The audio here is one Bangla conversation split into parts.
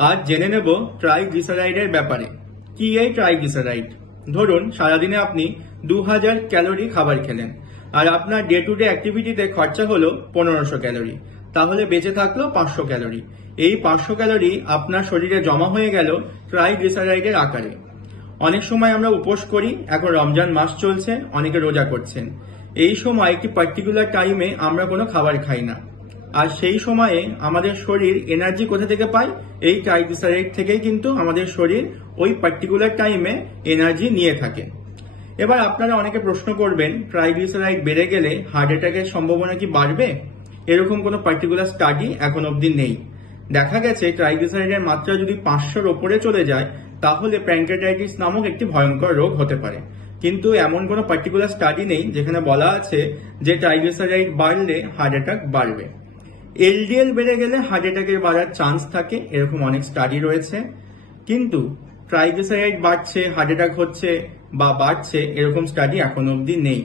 আজ জেনে নেব ট্রাইগ্লিসারাইডের ব্যাপারে। কি এই ট্রাইগ্লিসারাইড? ধরুন সারাদিনে আপনি 2000 ক্যালোরি খাবার খেলেন আর আপনার ডে টু ডে অ্যাক্টিভিটিতে খরচা হলো 1500 ক্যালোরি, তাহলে বেঁচে থাকলো 500 ক্যালোরি। এই 500 ক্যালোরি আপনার শরীরে জমা হয়ে গেল ট্রাইগ্লিসারাইডের আকারে। অনেক সময় আমরা উপোস করি, এখন রমজান মাস চলছে, অনেকে রোজা করছেন। এই সময় একটি পার্টিকুলার টাইমে আমরা কোনো খাবার খাই না, আর সেই সময়ে আমাদের শরীর এনার্জি কোথা থেকে পায়? এই ট্রাইগ্লিসারাইড থেকেই কিন্তু আমাদের শরীর ওই পার্টিকুলার টাইমে এনার্জি নিয়ে থাকে। এবার আপনারা অনেকে প্রশ্ন করবেন, ট্রাইগ্লিসারাইড বেড়ে গেলে হার্ট অ্যাটাকের সম্ভাবনা কি বাড়বে? এরকম কোনো পার্টিকুলার স্টাডি এখন অবধি নেই। দেখা গেছে ট্রাইগ্লিসারাইডের মাত্রা যদি 500-র ওপরে চলে যায় তাহলে প্যানক্রিয়াটাইটিস নামক একটি ভয়ঙ্কর রোগ হতে পারে, কিন্তু এমন কোনো পার্টিকুলার স্টাডি নেই যেখানে বলা আছে যে ট্রাইগ্লিসারাইড বাড়লে হার্ট অ্যাটাক বাড়বে। এলডিএল বেড়ে গেলে হার্ট অ্যাটাকের বাড়ার চান্স থাকে, এরকম অনেক স্টাডি রয়েছে, কিন্তু ট্রাইগ্লিসারাইড বাড়ছে, হার্ট অ্যাটাক হচ্ছে বা বাড়ছে এরকম স্টাডি এখন অবধি নেই।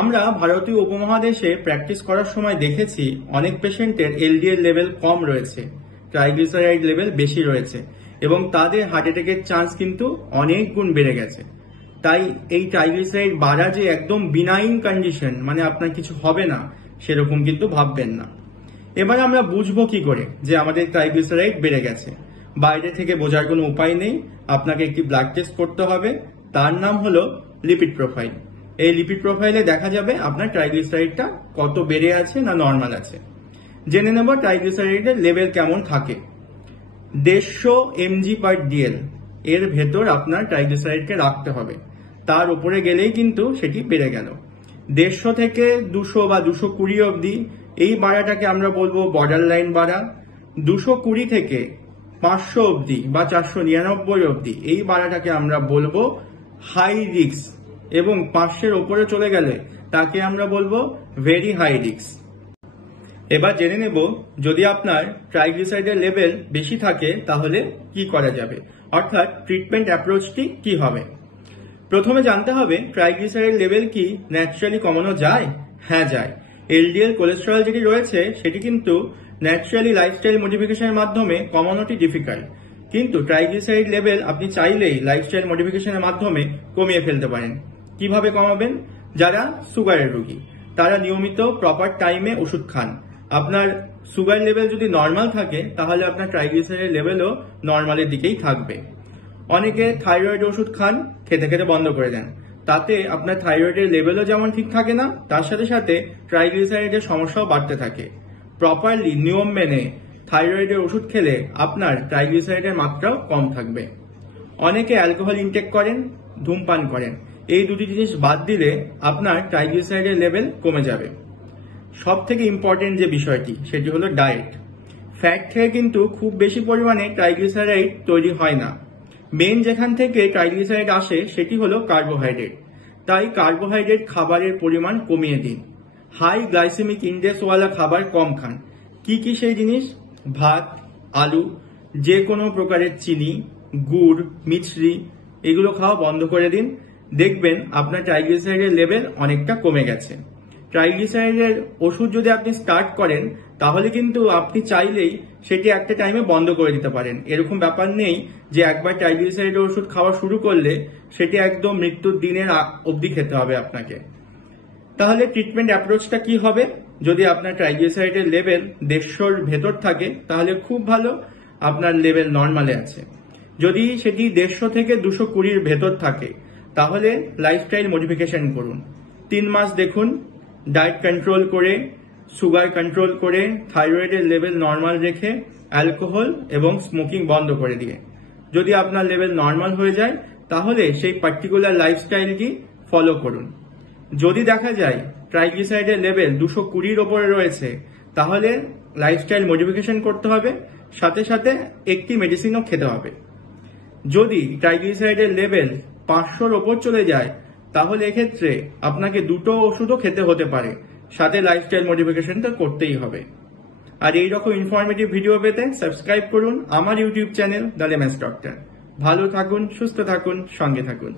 আমরা ভারতীয় উপমহাদেশে প্র্যাকটিস করার সময় দেখেছি অনেক পেশেন্টের এলডিএল লেভেল কম রয়েছে, ট্রাইগ্লিসারাইড লেভেল বেশি রয়েছে এবং তাদের হার্ট অ্যাটাকের চান্স কিন্তু অনেক গুণ বেড়ে গেছে। তাই এই ট্রাইগ্লিসারাইড বাড়া যে একদম বিনাইন কন্ডিশন, মানে আপনার কিছু হবে না, সেরকম কিন্তু ভাববেন না। এবার আমরা বুঝবো কি করে যে আমাদের ট্রাইগ্লিসারাইড বেড়ে গেছে? বাইরে থেকে বোঝার কোনো উপায় নেই, আপনাকে একটি ব্লাড টেস্ট করতে হবে, তার নাম হলো লিপিড প্রোফাইল। এই লিপিড প্রোফাইলে দেখা যাবে আপনার ট্রাইগ্লিসারাইডটা কত বেড়ে আছে না নর্মাল আছে। জেনে নেব ট্রাইগ্লিসারাইডের লেভেল কেমন থাকে। 150 mg/dl এর ভেতর আপনার ট্রাইগ্লিসারাইডকে রাখতে হবে, তার উপরে গেলেই কিন্তু সেটি বেড়ে গেল। 150 থেকে 200 বা 220 অবধি এই বাড়াটাকে আমরা বলবো বর্ডার লাইন বাড়া। 220 থেকে 500 অবধি বা 499 অবধি এই বাড়াটাকে আমরা বলবো হাই রিস্ক, এবং 500-এর ওপরে চলে গেলে তাকে আমরা বলবো ভেরি হাই রিস্ক। এবার জেনে নেব যদি আপনার ট্রাইগ্লিসারাইডের লেভেল বেশি থাকে তাহলে কি করা যাবে, অর্থাৎ ট্রিটমেন্ট অ্যাপ্রোচটি কি হবে। প্রথমে জানতে হবে ট্রাইগ্লিসারাইড লেভেল কি ন্যাচারালি কমানো যায়? হ্যাঁ যায়। এলডিএল কোলেস্টেরল যেটি রয়েছে সেটি কিন্তু ন্যাচারালি লাইফস্টাইল মডিফিকেশনের মাধ্যমে কমানোটি ডিফিকাল্ট, কিন্তু ট্রাইগ্লিসারাইড লেভেল আপনি চাইলেই লাইফস্টাইল মডিফিকেশনের মাধ্যমে কমিয়ে ফেলতে পারেন। কিভাবে কমাবেন? যারা সুগারের রোগী তারা নিয়মিত প্রপার টাইমে ওষুধ খান। আপনার সুগার লেভেল যদি নর্মাল থাকে তাহলে আপনার ট্রাইগ্লিসারাইড লেভেলও নর্মালের দিকেই থাকবে। অনেকে থাইরয়েড ওষুধ খান, খেতে খেতে বন্ধ করে দেন, তাতে আপনার থাইরয়েডের লেভেলও যেমন ঠিক থাকে না, তার সাথে সাথে ট্রাইগ্লিসারাইডের সমস্যাও বাড়তে থাকে। প্রপারলি নিয়ম মেনে থাইরয়েডের ওষুধ খেলে আপনার ট্রাইগ্লিসারাইডের মাত্রাও কম থাকবে। অনেকে অ্যালকোহল ইনটেক করেন, ধূমপান করেন, এই দুটি জিনিস বাদ দিলে আপনার ট্রাইগ্লিসারাইডের লেভেল কমে যাবে। সব থেকে ইম্পর্টেন্ট যে বিষয়টি সেটি হলো ডায়েট। ফ্যাট থেকে কিন্তু খুব বেশি পরিমাণে ট্রাইগ্লিসারাইড তৈরি হয় না। মেন যেখান থেকে ট্রাইগ্লিসারাইড আসে সেটি হলো কার্বোহাইড্রেট, তাই কার্বোহাইড্রেট খাবারের পরিমাণ কমিয়ে দিন। হাই গ্লাইসেমিক ইন্ডেক্সওয়ালা খাবার কম খান। কি কি সেই জিনিস? ভাত, আলু, যে কোনো প্রকারের চিনি, গুড়, মিছরি এগুলো খাওয়া বন্ধ করে দিন, দেখবেন আপনার ট্রাইগ্লিসারাইডের লেভেল অনেকটা কমে গেছে। ট্রাইগ্লিসারাইডের ওষুধ যদি আপনি স্টার্ট করেন তাহলে কিন্তু আপনি চাইলেই সেটি একটা টাইমে বন্ধ করে দিতে পারেন। এরকম ব্যাপার নেই যে একবার ট্রাইগ্লিসারাইডের ওষুধ খাওয়া শুরু করলে সেটি একদম মৃত্যুর দিনের অবধি খেতে হবে আপনাকে। তাহলে ট্রিটমেন্ট অ্যাপ্রোচটা কি হবে? যদি আপনার ট্রাইগ্লিসারাইডের লেভেল 150-র ভেতর থাকে তাহলে খুব ভালো, আপনার লেভেল নর্মালে আছে। যদি সেটি 150 থেকে 220-র ভেতর থাকে তাহলে লাইফস্টাইল মডিফিকেশন করুন। 3 মাস দেখুন, ডায়েট কন্ট্রোল করে, সুগার কন্ট্রোল করে, থাইরয়েডের লেভেল নর্মাল রেখে, অ্যালকোহল এবং স্মোকিং বন্ধ করে দিয়ে যদি আপনার লেভেল নর্মাল হয়ে যায় তাহলে সেই পার্টিকুলার লাইফস্টাইলটি ফলো করুন। যদি দেখা যায় ট্রাইগ্লিসারাইডের লেভেল 220-র ওপরে রয়েছে তাহলে লাইফস্টাইল মডিফিকেশন করতে হবে, সাথে সাথে একটি মেডিসিনও খেতে হবে। যদি ট্রাইগ্লিসারাইডের লেভেল 500-র ওপর চলে যায় তাহলে এক্ষেত্রে আপনাকে 2টো ওষুধও খেতে হতে পারে, সাথে লাইফস্টাইল মডিফিকেশনটা করতেই হবে। আর এইরকম ইনফরমেটিভ ভিডিও পেতে সাবস্ক্রাইব করুন আমার ইউটিউব চ্যানেল দ্য লেমেন্স ডক্টর। ভালো থাকুন, সুস্থ থাকুন, সঙ্গে থাকুন।